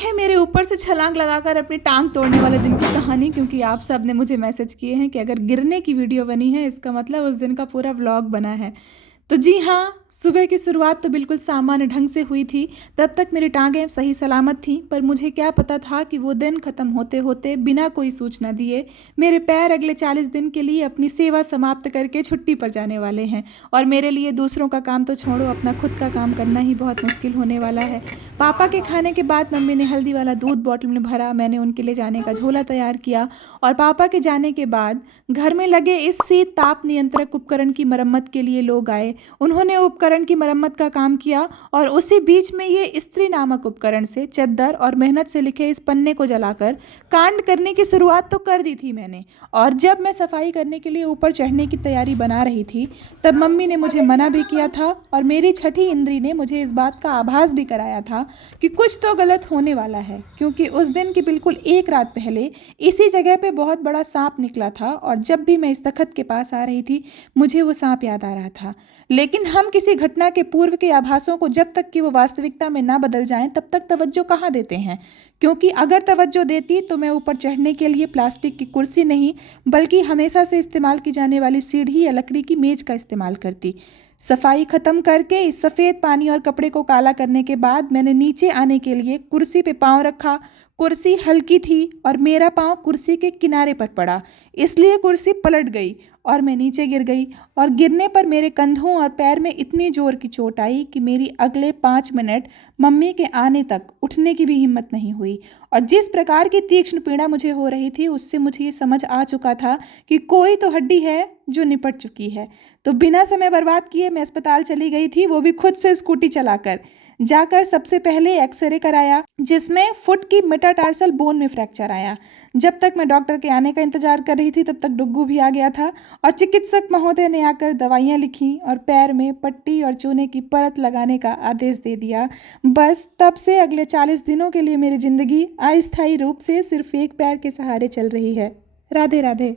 है मेरे ऊपर से छलांग लगाकर अपनी टांग तोड़ने वाले दिन की कहानी, क्योंकि आप सब ने मुझे मैसेज किए हैं कि अगर गिरने की वीडियो बनी है इसका मतलब उस दिन का पूरा व्लॉग बना है। तो जी हाँ, सुबह की शुरुआत तो बिल्कुल सामान्य ढंग से हुई थी। तब तक मेरी टांगें सही सलामत थीं, पर मुझे क्या पता था कि वो दिन ख़त्म होते होते बिना कोई सूचना दिए मेरे पैर अगले 40 दिन के लिए अपनी सेवा समाप्त करके छुट्टी पर जाने वाले हैं। और मेरे लिए दूसरों का काम तो छोड़ो, अपना खुद का काम करना ही बहुत मुश्किल होने वाला है। पापा के खाने के बाद मम्मी ने हल्दी वाला दूध बॉटल में भरा, मैंने उनके लिए जाने का झोला तैयार किया और पापा के जाने के बाद घर में लगे इस शीत ताप नियंत्रक उपकरण की मरम्मत के लिए लोग आए। उन्होंने उपकरण की मरम्मत का काम किया और उसी बीच में ये स्त्री नामक उपकरण से चद्दर और मेहनत से लिखे इस पन्ने को जलाकर कांड करने की शुरुआत तो कर दी थी मैंने। और जब मैं सफाई करने के लिए ऊपर चढ़ने की तैयारी बना रही थी तब मम्मी ने मुझे मना भी किया था और मेरी छठी इंद्री ने मुझे इस बात का आभास भी कराया था कि कुछ तो गलत होने वाला है, क्योंकि उस दिन की बिल्कुल एक रात पहले इसी जगह पे बहुत बड़ा सांप निकला था और जब भी मैं इस तखत के पास आ रही थी मुझे वो सांप याद आ रहा था। लेकिन हम किसी घटना के पूर्व के आभासों को जब तक कि वो वास्तविकता में ना बदल जाएं तब तक तवज्जो कहाँ देते हैं, क्योंकि अगर तवज्जो देती तो मैं ऊपर चढ़ने के लिए प्लास्टिक की कुर्सी नहीं बल्कि हमेशा से इस्तेमाल की जाने वाली सीढ़ी या लकड़ी की मेज का इस्तेमाल करती। सफाई खत्म करके इस सफ़ेद पानी और कपड़े को काला करने के बाद मैंने नीचे आने के लिए कुर्सी पे पाँव रखा। कुर्सी हल्की थी और मेरा पाँव कुर्सी के किनारे पर पड़ा, इसलिए कुर्सी पलट गई और मैं नीचे गिर गई। और गिरने पर मेरे कंधों और पैर में इतनी जोर की चोट आई कि मेरी अगले 5 मिनट मम्मी के आने तक उठने की भी हिम्मत नहीं हुई। और जिस प्रकार की तीक्ष्ण पीड़ा मुझे हो रही थी उससे मुझे ये समझ आ चुका था कि कोई तो हड्डी है जो निपट चुकी है। तो बिना समय बर्बाद किए मैं अस्पताल चली गई थी, वो भी खुद से स्कूटी चलाकर। जाकर सबसे पहले एक्सरे कराया जिसमें फुट की मेटाटार्सल बोन में फ्रैक्चर आया। जब तक मैं डॉक्टर के आने का इंतजार कर रही थी तब तक डुग्गू भी आ गया था और चिकित्सक महोदय ने आकर दवाइयाँ लिखी और पैर में पट्टी और चूने की परत लगाने का आदेश दे दिया। बस तब से अगले 40 दिनों के लिए मेरी जिंदगी अस्थायी रूप से सिर्फ एक पैर के सहारे चल रही है। राधे राधे।